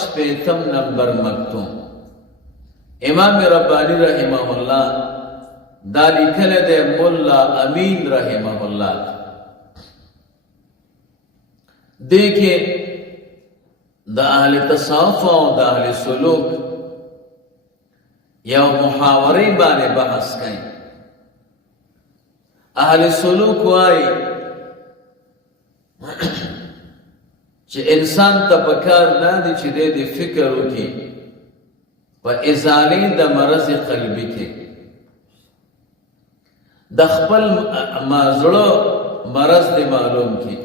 شپیتم نمبر مکتوم. امام ربانی رحمه اللہ دا لکھل دے مولا امین رحمه اللہ. دیکھیں دا اہل تصوف و دا اہل سلوک یا محاوری بانے بحث کہیں. اہل سلوک وائی چه انسان تا پکار نادی چه دے دی فکرو کی پا ازالی دا مرض قلبی کی دا خپل مازړو مرض دی معلوم کی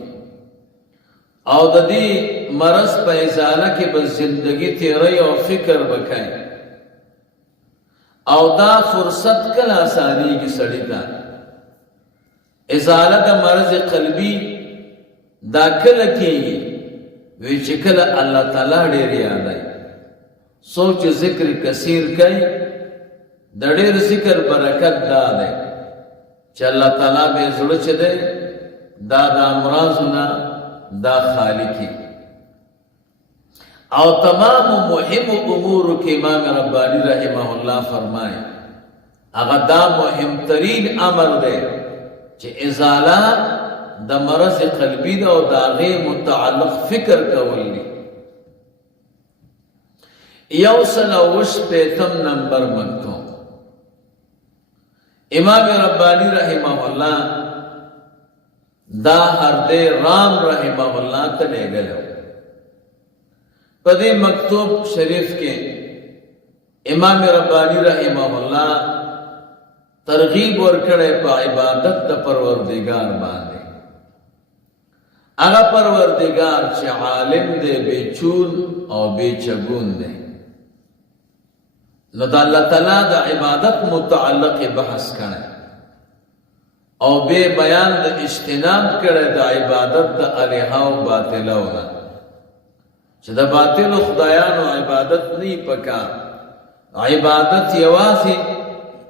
او دا دی مرض پا ازاله کی بس زندگی تیری او فکر بکای او دا فرصت کل آسانی کی سڑی تا ازاله دا مرض قلبی دا کل کی وی چکل اللہ تعالی ډیر یاد ہے. سوچ ذکر کثیر کئی دا ډیر ذکر برکت دا دے چا اللہ تعالی بے زڑچ دے دا امراضنا دا خالقی او تمام مهم امور کے امام ربانی رحمہ اللہ فرمائے اگر دا مهم ترین امر دے چا ازالہ دا مرض قلبی دا و دا غیر متعلق فکر کولی. یوصل وش پیتم نمبر مکتوم. امام ربانی رحمہ اللہ دا ہر دے رام رحمہ اللہ تلے گلو. پدی مکتوب شریف کے امام ربانی رحمہ اللہ ترغیب ورکڑے پا عبادت دا پروردگار باندے. اگا پروردگار چه عالم دے بے چون او بے چگون دے. نو دا اللہ تعالیٰ دا عبادت متعلق بحث کرے او بے بیان دا اجتناب کرے دا عبادت دا الہا و باطلونا چه دا باطل و خدایان و عبادت نہیں پکا عبادت یواسی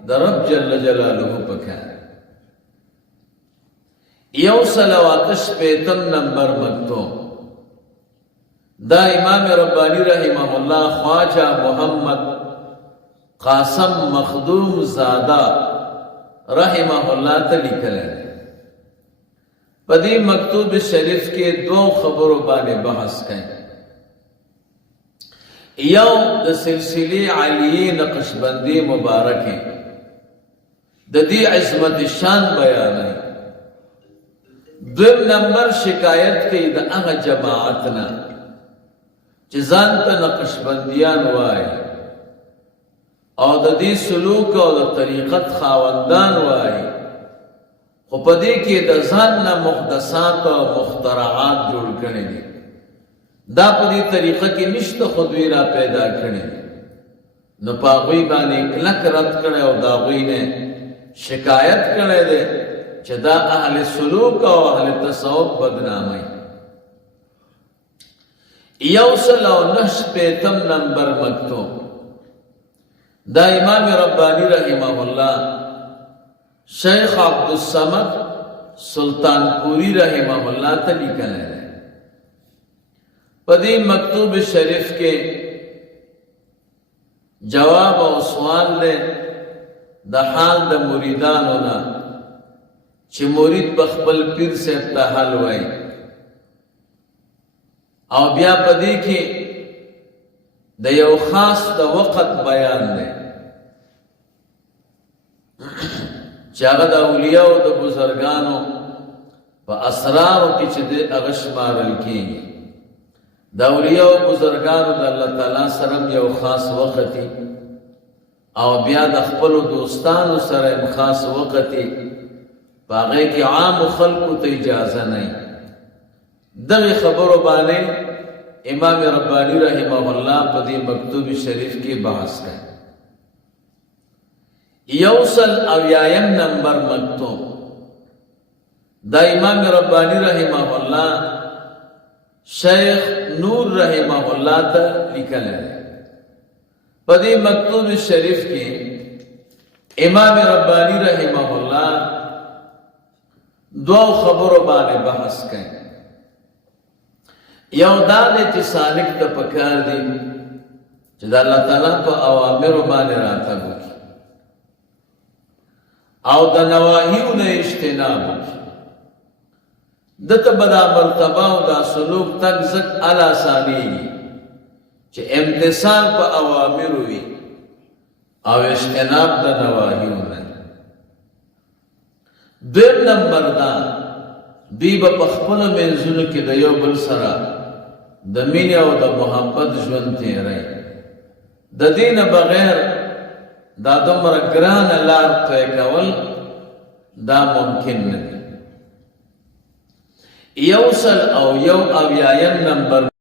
دا رب جل جلالہ پکا. یوصل واتش پیتم نمبر مکتوم. دا امام ربانی رحمہ اللہ خواجہ محمد قاسم مخدوم زادہ رحمہ اللہ تلکل ہے. پدی مکتوب شریف کے دو خبروں بانے بحث کہیں. یو دا سلسلی علیہ نقشبندی مبارک ہے دا دی عظمت شان بیان ہے. دویم نمبر شکایت کئی دا اغا جماعتنا چیزان تا نقشبندیان وائی او دا دی سلوک او دا طریقت خاوندان وائی خو پدی کی دا زاننا محدثات و مخترعات جوڑ کرنے دی. دا پدی طریقہ کی نشت خودوی را پیدا کرنے دی. نو پاغوی بانے کلک رد کرنے او دا غوی نے شکایت کرنے دے چه دا اہل سلوک و اہل تصوف بدنامی. یوصل و نش پیتم نمبر مکتوم. دا امام ربانی رحمہ اللہ شیخ عبدالصمد سلطان پوری رحمہ اللہ تلی کنے رہے. پدی مکتوب شریف کے جواب و سوال لے دا حال دا مریدان ہونا چه مرید بخبل پیر سے تا حل وائی او بیا پدی کی دا یو خاص دا وقت بیان دے چاگه دا اولیاء و دا بزرگانو پا اسرارو کی چه دے اغشمارل کی دا اولیاء و بزرگانو دا اللہ تعالیٰ سرم یو خاص وقتی او بیا دا خپلو دوستانو سرم خاص وقتی باغے کی عام خلقو تا اجازہ نہیں. دغی خبرو بانے امام ربانی رحمہ اللہ پدی مکتوب شریف کی بحث ہے. یوصل اویایم نمبر مکتوب. دا امام ربانی رحمہ اللہ شیخ نور رحمہ اللہ تا لکھل ہے. پدی مکتوب شریف کی امام ربانی رحمہ اللہ دو خبروں بانے بحث کہیں. یو دا دی چې سالک ته پکار دی چې د الله تعالی په اوامرو باندې راتګ وکړي او د نواهیو نه اجتناب وکړي. دته به دا مرتبه او دا سلوک تک زک علا ثانیږي چې امتثال په اوامرو وي او اجتناب د نواهیو نه. دویم نمبر دا دوی به په خپلو منځونو کې د یو بل سره د مینې او د محبت ژوند تېروي. د دې نه بغیر دا دومره ګرانه لار طی کول دا ممکن نه دی. یو سل او یو اویایم نمبر